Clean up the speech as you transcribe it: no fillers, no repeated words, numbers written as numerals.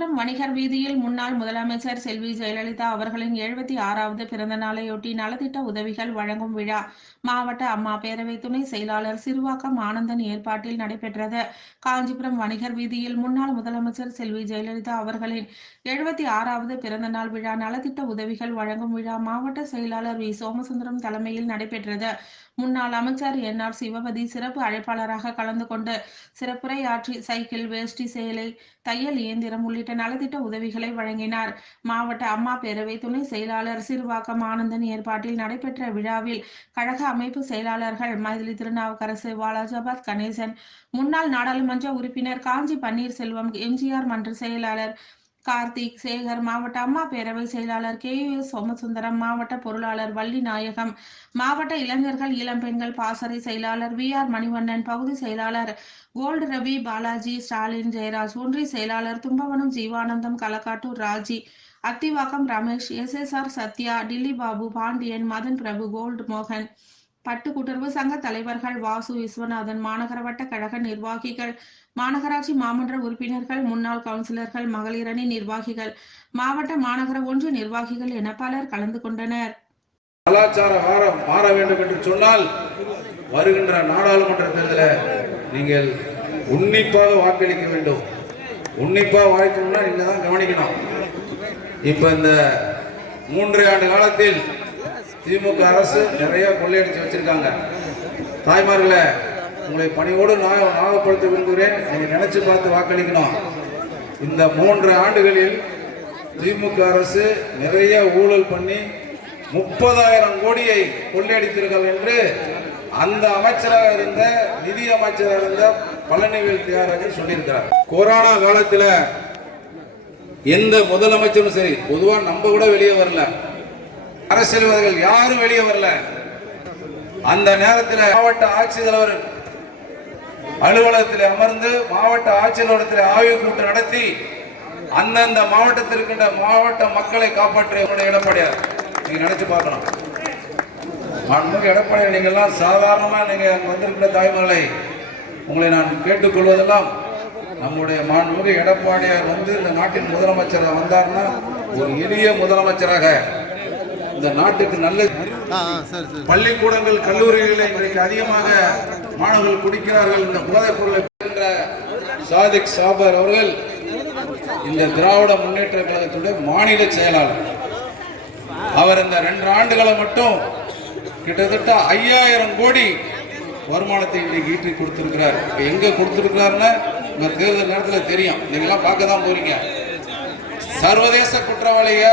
காஞ்சிபுரம் வணிகர் வீதியில் முன்னாள் முதலமைச்சர் செல்வி ஜெயலலிதா அவர்களின் 76வது பிறந்த நாளையொட்டி நலத்திட்ட உதவிகள் வழங்கும் விழா மாவட்ட அம்மா பேரவை துணை செயலாளர் சிறுவாக்கம் ஆனந்தன் ஏற்பாட்டில் நடைபெற்றது. காஞ்சிபுரம் வணிகர் வீதியில் முன்னாள் முதலமைச்சர் செல்வி ஜெயலலிதா அவர்களின் 76வது பிறந்த நாள் விழா நலத்திட்ட உதவிகள் வழங்கும் விழா மாவட்ட செயலாளர் வி சோமசுந்தரம் தலைமையில் நடைபெற்றது. முன்னாள் அமைச்சர் என்.ஆர். சிவபதி சிறப்பு அழைப்பாளராக கலந்து கொண்டு சிறப்புரையாற்றி சைக்கிள், வேஷ்டி, சேலை, தையல் இயந்திரம் உள்ளிட்ட நலத்திட்ட உதவிகளை வழங்கினார். மாவட்ட அம்மா பேரவை துணை செயலாளர் சிறுவாக்கம் ஆனந்தன் ஏற்பாட்டில் நடைபெற்ற விழாவில் கழக அமைப்பு செயலாளர்கள் மைதிலி திருநாவுக்கரசு, வாலாஜாபாத் கணேசன், முன்னாள் நாடாளுமன்ற உறுப்பினர் காஞ்சி பன்னீர்செல்வம், எம்ஜிஆர் மன்ற செயலாளர் கார்த்திக், சேகர், மாவட்ட அம்மா பேரவை செயலாளர் கே.யு.எஸ். சோமசுந்தரம், மாவட்ட பொருளாளர் வள்ளி நாயகம், மாவட்ட இளைஞர்கள் இளம்பெண்கள் பாசறை செயலாளர் வி.ஆர். மணிவண்ணன், பகுதி செயலாளர் கோல்டு ரவி, பாலாஜி, ஸ்டாலின், ஜெயராஜ், ஒன்றிய செயலாளர் தும்பவனம் ஜீவானந்தம், களக்காட்டூர் ராஜி, அத்திவாக்கம் ரமேஷ், எஸ்.எஸ்.ஆர். சத்யா, டில்லி பாபு, பாண்டியன், மதன் பிரபு, கோல்டு மோகன், பட்டு கூட்டுறவு சங்க தலைவர்கள் வாசு, விஸ்வநாதன், மாநகர வட்ட கழக நிர்வாகிகள், மாநகராட்சி மாமன்ற உறுப்பினர்கள், முன்னாள் கவுன்சிலர்கள், மகளிர் அணி நிர்வாகிகள், மாவட்ட மாநகர ஒன்றிய நிர்வாகிகள் என பலர் கலந்து கொண்டனர். கலாச்சார வாரம் மாற வேண்டும் என்று சொன்னால் வருகின்ற நாடாளுமன்ற தேர்தலில் நீங்கள் உன்னிப்பாக வாக்களிக்க வேண்டும். உன்னிப்பாக வாய்க்கணும்னா நீங்க தான் கவனிக்கணும். இப்ப இந்த 3 ஆண்டு காலத்தில் திமுக அரசு நிறைய கொள்ளையடிச்சு வச்சிருக்காங்க. தாய்மார்களை உங்களை பணியோடு ஞாபகப்படுத்த விரும்புகிறேன். நீங்க நினைச்சு பார்த்து வாக்களிக்கணும். இந்த 3 ஆண்டுகளில் திமுக அரசு நிறைய ஊழல் பண்ணி 30,000 கோடியை கொள்ளையடித்தீர்கள் என்று அந்த அமைச்சராக இருந்த நிதி அமைச்சராக இருந்த பழனிவேல் தியாகராஜன் சொல்லியிருக்கிறார். கொரோனா காலத்தில் எந்த முதலமைச்சரும் சரி, பொதுவா நம்ம கூட வெளியே வரல, அரசியல்வாதிகள் யாரும் வெளியே வரல. அந்த நேரத்தில் மாவட்ட ஆட்சித்தலைவர் அலுவலகத்தில் அமர்ந்து மாவட்ட ஆட்சியரிடத்தில் ஆய்வு கூட்டம் நடத்தி அந்தந்த மாவட்டத்திற்கு மாவட்ட மக்களை காப்பாற்றிய எடப்பாடியார். நீங்க நினைச்சு பார்க்கணும். எடப்பாடியார் நீங்கள்லாம் சாதாரணமா நீங்க வந்திருக்கிற தாய்மகளை உங்களை நான் கேட்டுக்கொள்வதெல்லாம், நம்முடைய மாண்புமிகு எடப்பாடியார் வந்து இந்த நாட்டின் முதலமைச்சராக வந்தார்னா ஒரு எளிய முதலமைச்சராக இந்த நாட்டுக்கு நல்ல பள்ளிக்கூடங்கள், கல்லூரிகளில் இன்றைக்கு அதிகமாக மாணவர்கள் குடிக்கிறார்கள். இந்த போதைப் பொருளை என்ற சாதிக் சாபர் அவர்கள் இந்த திராவிட முன்னேற்ற கழகத்துடைய மாநில செயலாளர். அவர் இந்த 2 ஆண்டுகளை மட்டும் கிட்டத்தட்ட 5000 கோடி வருமானத்தை இன்னைக்கு ஈட்டி கொடுத்திருக்கிறார். எங்க கொடுத்திருக்கிறாருன்னா இந்த தேர்தல் நேரத்தில் தெரியும். நீங்க எல்லாம் பார்க்க தான் போறீங்க. சர்வதேச குற்றவாளிக